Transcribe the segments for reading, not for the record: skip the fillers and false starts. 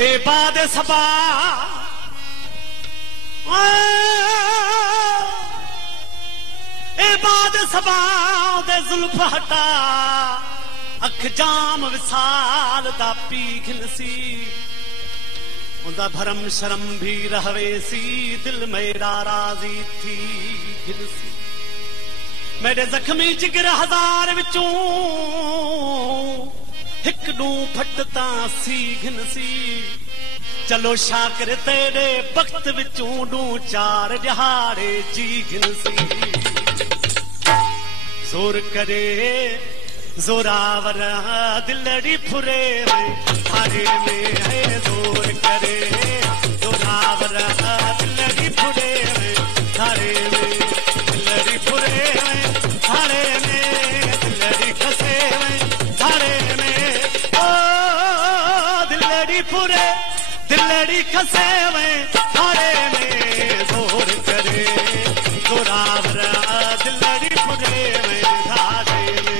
ए बाद सबा ए बाद सबा दे जुल्फ हटा अख जाम विसाल दा पी खिलसी उनदा भरम शर्म भी रहवे सी दिल मेरा राजी थी खिलसी मेरे जख्मी जिगर हजार विचों हिक डू फटता सी घिनसी चलो शाकर तेरे वक्त विचों डू चार जहाड़े जी घिनसी जोर करे जोरावर दिलड़ी फुरे थारे में है जोर करे जोरावर दिलड़ी फुरे थारे में दिलड़ी फुरे थारे में दिलड़ी खसे थारे में ओ दिलड़ी फुरे दिलड़ी खसे थारे में जोर करे जोरावर दिलड़ी फुरे थारे में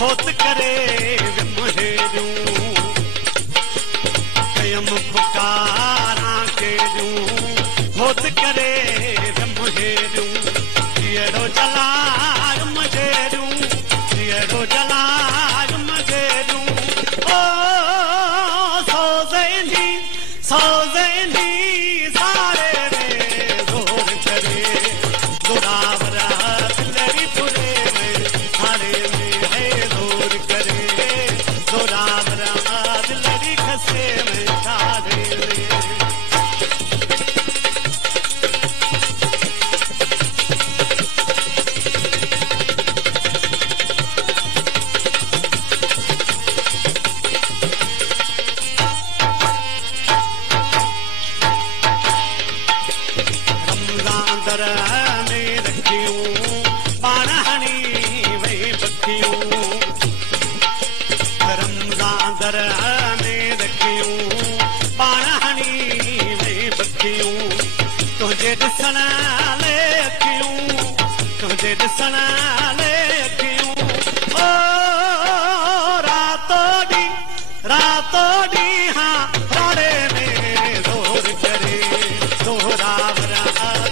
होत करे मुझे दूं कयम पुकारा के दूं होत करे मुझे दूं जियरो जलाल मुझे दूं जियरो जलाल मुझे दूं ओ सोज़ेनी सारे रे जोर करे जोरावरा दिलड़ी फुरे थारे में है जोर करे जोरावरा दिलड़ी खसे थारे में तुझे ॾिसण ले अखियूं तुझे ॾिसण ले अखियूं ओ रातो डी हाँ राड़े में जोर करे जोरावरा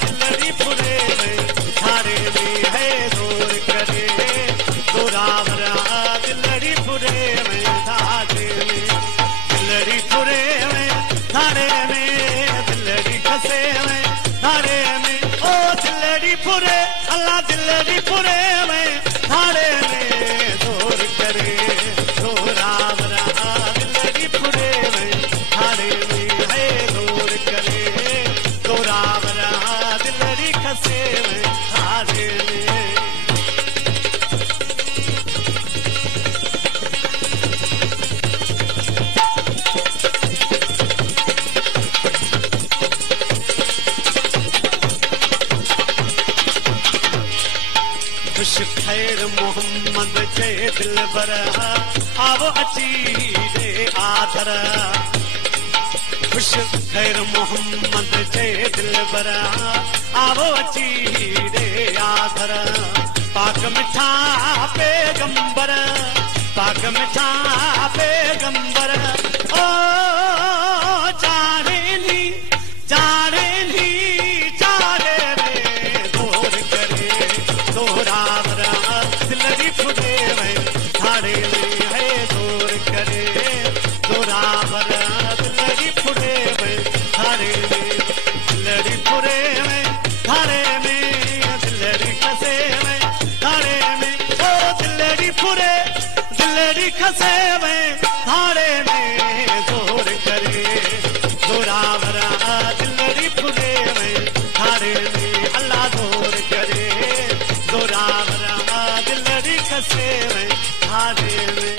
दिलड़ी फुरे थारे में है जोर करे जोरावरा दिलड़ी फुरे थारे में दिलड़ी फुरे थारे में दिलड़ी खसे थारे में ओ दिलड़ी फुरे अल्लाह दिलड़ी फुरे थारे में जोर करे जोरावरा दिलड़ी फुरे थारे में है जोर करे जोरावरा दिलड़ी खसे थारे में खुश खैर मोहम्मद जे दिल बर आवो अची रे आधर खुश खैर मोहम्मद जे दिल बर आवो अची रे आधर पाक मिठा पैगंबर पाक मिठा पैगंबर ओ चारेली चारे रे जोर करे जोरावरा दिलड़ी फुरे थारे में है जोर करे जोरावरा दिलड़ी फुरे थारे में दिलड़ी फुरे थारे में दिलड़ी खसे थारे में ओ दिलड़ी फुरे दिलड़ी खसे थारे में जोर करे जोरावरा दिलड़ी फुरे थारे में अल्लाह जोर करे जोरावरा दिलड़ी खसे थारे में